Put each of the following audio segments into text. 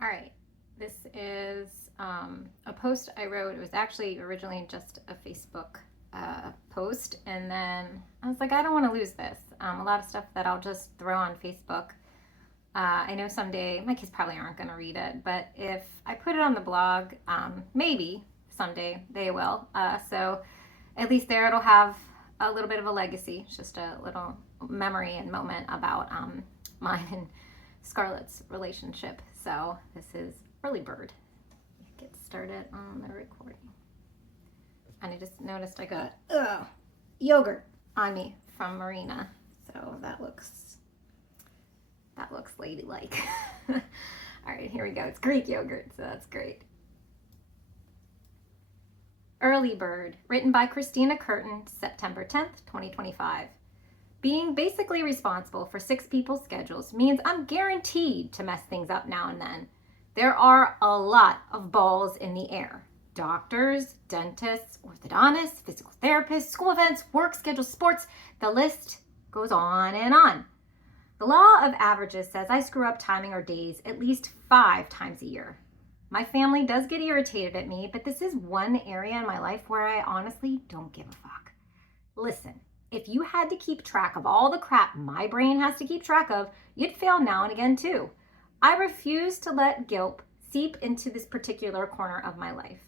All right, this is a post I wrote. It was actually originally just a Facebook post, and then I was like, I don't want to lose this. A lot of stuff that I'll just throw on Facebook. I know someday my kids probably aren't going to read it, but if I put it on the blog, maybe someday they will. So at least there it'll have a little bit of a legacy, just a little memory and moment about mine and Scarlett's relationship. So this is Early Bird. Get started on the recording. And I just noticed I got yogurt on me from Marina. So that looks ladylike. All right, here we go. It's Greek yogurt, so that's great. Early Bird, written by Christina Curtins, September 10th, 2025. Being basically responsible for 6 people's schedules means I'm guaranteed to mess things up now and then. There are a lot of balls in the air. Doctors, dentists, orthodontists, physical therapists, school events, work schedules, sports. The list goes on and on. The law of averages says I screw up timing or days at least 5 times a year. My family does get irritated at me, but this is one area in my life where I honestly don't give a fuck. Listen, if you had to keep track of all the crap my brain has to keep track of, you'd fail now and again too. I refuse to let guilt seep into this particular corner of my life.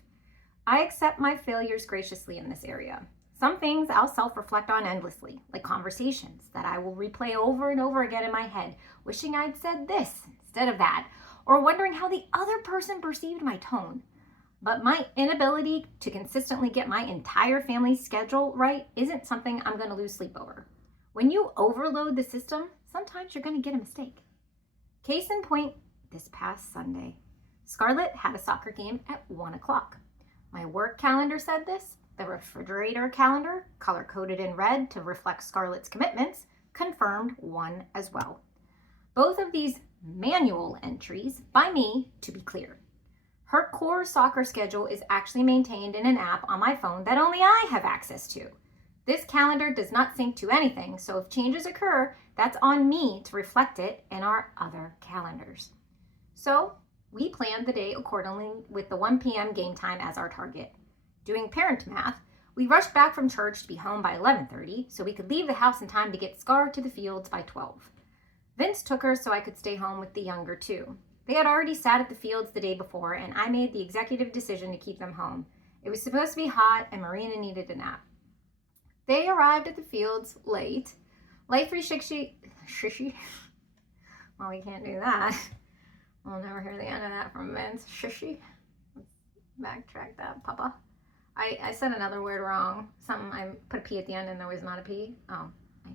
I accept my failures graciously in this area. Some things I'll self-reflect on endlessly, like conversations that I will replay over and over again in my head, wishing I'd said this instead of that, or wondering how the other person perceived my tone. But my inability to consistently get my entire family's schedule right isn't something I'm going to lose sleep over. When you overload the system, sometimes you're going to get a mistake. Case in point, this past Sunday, Scarlett had a soccer game at 1 o'clock. My work calendar said this. The refrigerator calendar, color-coded in red to reflect Scarlett's commitments, confirmed 1 as well. Both of these manual entries by me, to be clear. Her core soccer schedule is actually maintained in an app on my phone that only I have access to. This calendar does not sync to anything, so if changes occur, that's on me to reflect it in our other calendars. So we planned the day accordingly with the 1 p.m. game time as our target. Doing parent math, we rushed back from church to be home by 11:30 so we could leave the house in time to get Scar to the fields by 12. Vince took her so I could stay home with the younger two. They had already sat at the fields the day before, and I made the executive decision to keep them home. It was supposed to be hot, and Marina needed a nap. They arrived at the fields late. Light 360... Well, we can't do that. We'll never hear the end of that from Vince. Shishy. Let's backtrack that, Papa. I said another word wrong. I put a P at the end, and there was not a P. Oh, nice.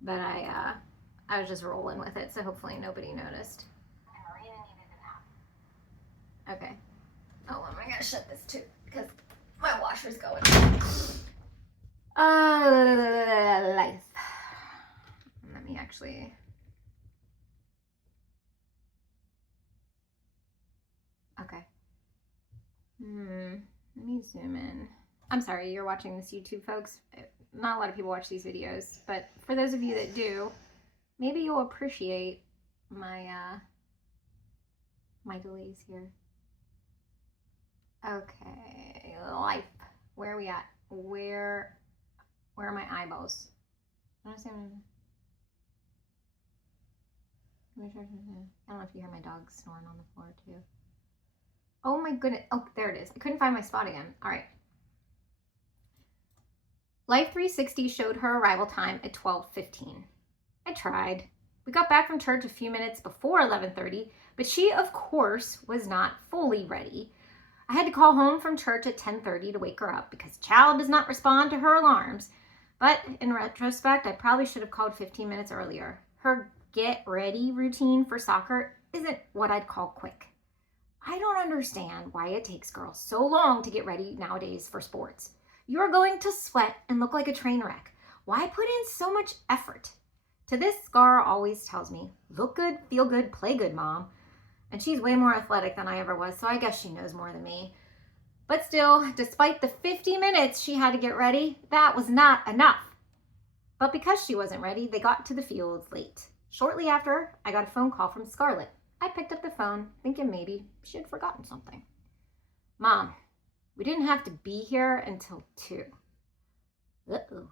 But I was just rolling with it, so hopefully nobody noticed. Marina needed a nap. Okay. Oh, I'm gonna shut this too because my washer's going. Life. Let me actually. Okay. Let me zoom in. I'm sorry, you're watching this YouTube, folks. Not a lot of people watch these videos, but for those of you that do, maybe you'll appreciate my my delays here. Okay, life. Where are we at? Where are my eyeballs? I don't know if you hear my dog snoring on the floor too. Oh my goodness. Oh, there it is. I couldn't find my spot again. All right. Life 360 showed her arrival time at 12:15. I tried. We got back from church a few minutes before 11:30, but she, of course, was not fully ready. I had to call home from church at 10:30 to wake her up because child does not respond to her alarms. But in retrospect, I probably should have called 15 minutes earlier. Her get ready routine for soccer isn't what I'd call quick. I don't understand why it takes girls so long to get ready nowadays for sports. You're going to sweat and look like a train wreck. Why put in so much effort? To this, Scar always tells me, look good, feel good, play good, Mom. And she's way more athletic than I ever was, so I guess she knows more than me. But still, despite the 50 minutes she had to get ready, that was not enough. But because she wasn't ready, they got to the fields late. Shortly after, I got a phone call from Scarlett. I picked up the phone, thinking maybe she had forgotten something. Mom, we didn't have to be here until 2. Uh-oh.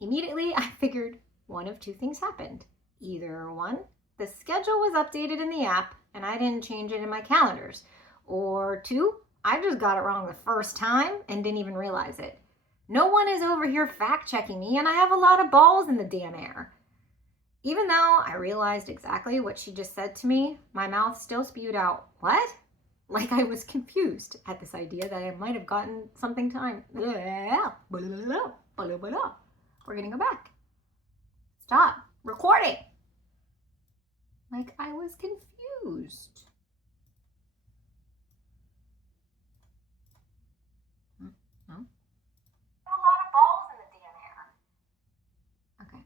Immediately, I figured one of two things happened. Either one, the schedule was updated in the app and I didn't change it in my calendars. Or 2, I just got it wrong the first time and didn't even realize it. No one is over here fact-checking me and I have a lot of balls in the damn air. Even though I realized exactly what she just said to me, my mouth still spewed out, "What?" Like I was confused at this idea that I might have gotten something time. We're gonna go back. Stop recording. Like I was confused. No? A lot of balls in the damn air. Okay.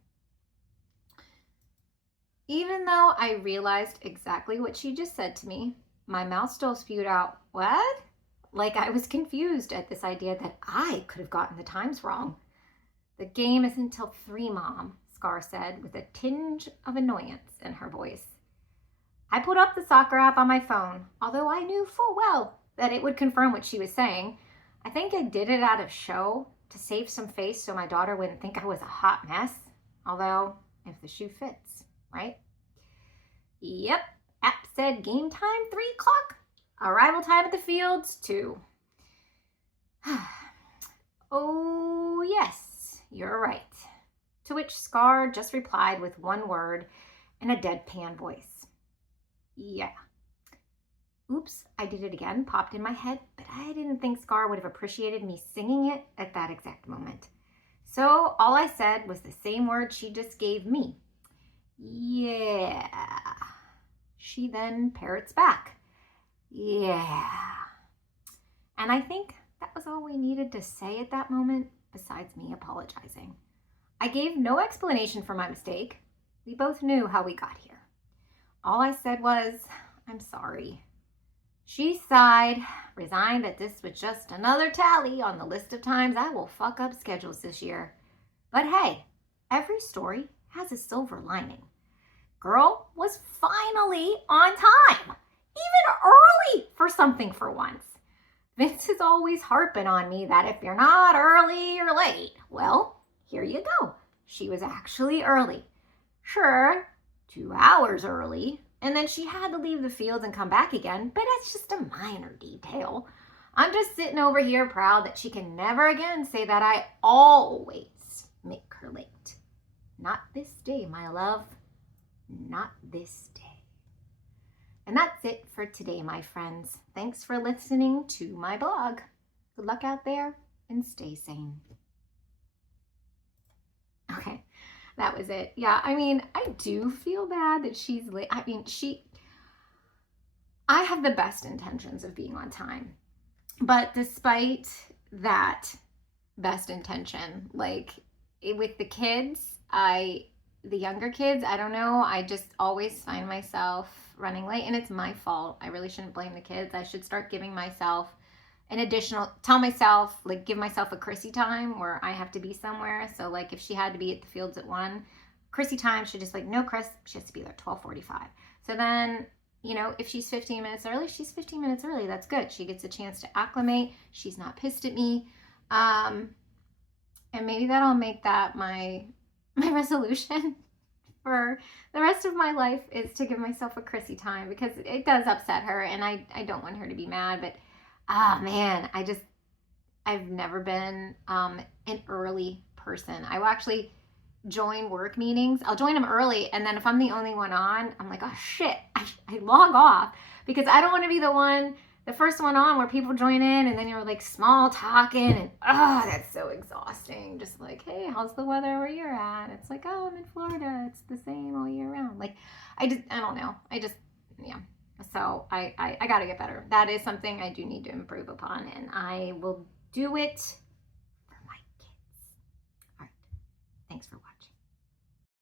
Even though I realized exactly what she just said to me, my mouth still spewed out, "What?" Like I was confused at this idea that I could have gotten the times wrong. "The game isn't until 3, Mom," Scar said with a tinge of annoyance in her voice. I pulled up the soccer app on my phone, although I knew full well that it would confirm what she was saying. I think I did it out of show to save some face so my daughter wouldn't think I was a hot mess. Although, if the shoe fits, right? Yep, app said game time 3 o'clock. Arrival time at the fields 2. Oh, yes, you're right. To which Scar just replied with one word in a deadpan voice. Yeah. Oops, I did it again, popped in my head, but I didn't think Scar would have appreciated me singing it at that exact moment. So all I said was the same word she just gave me. Yeah. She then parrots back. Yeah. And I think that was all we needed to say at that moment, besides me apologizing. I gave no explanation for my mistake. We both knew how we got here. All I said was, "I'm sorry." She sighed, resigned that this was just another tally on the list of times I will fuck up schedules this year. But hey, every story has a silver lining. Girl was finally on time, even early for something for once. Vince is always harping on me that if you're not early, you're late. Well, here you go. She was actually early. Sure, 2 hours early, and then she had to leave the fields and come back again, but that's just a minor detail. I'm just sitting over here proud that she can never again say that I always make her late. Not this day, my love. Not this day. And that's it for today, my friends. Thanks for listening to my blog. Good luck out there and stay sane. Okay, that was it. Yeah, I mean, I do feel bad that she's late. I mean, I have the best intentions of being on time. But despite that best intention, like with the kids, the younger kids, I don't know, I just always find myself running late, and it's my fault. I really shouldn't blame the kids. I should start giving myself give myself a Chrissy time where I have to be somewhere. So like if she had to be at the fields at 1, Chrissy time should just no, Chris, she has to be there at 12:45. So then, if she's 15 minutes early, she's 15 minutes early. That's good. She gets a chance to acclimate. She's not pissed at me. And maybe that'll make that my resolution for the rest of my life, is to give myself a Chrissy time, because it does upset her and I don't want her to be mad. But man, I've never been an early person. I will actually join work meetings. I'll join them early, and then if I'm the only one on, I'm like, oh shit, I log off, because I don't want to be the first one on where people join in and then you're like small talking, and that's so exhausting. Just like, hey, how's the weather where you're at? It's like, oh, I'm in Florida, it's the same all year round. Like I don't know. Yeah. So I gotta get better. That is something I do need to improve upon, and I will do it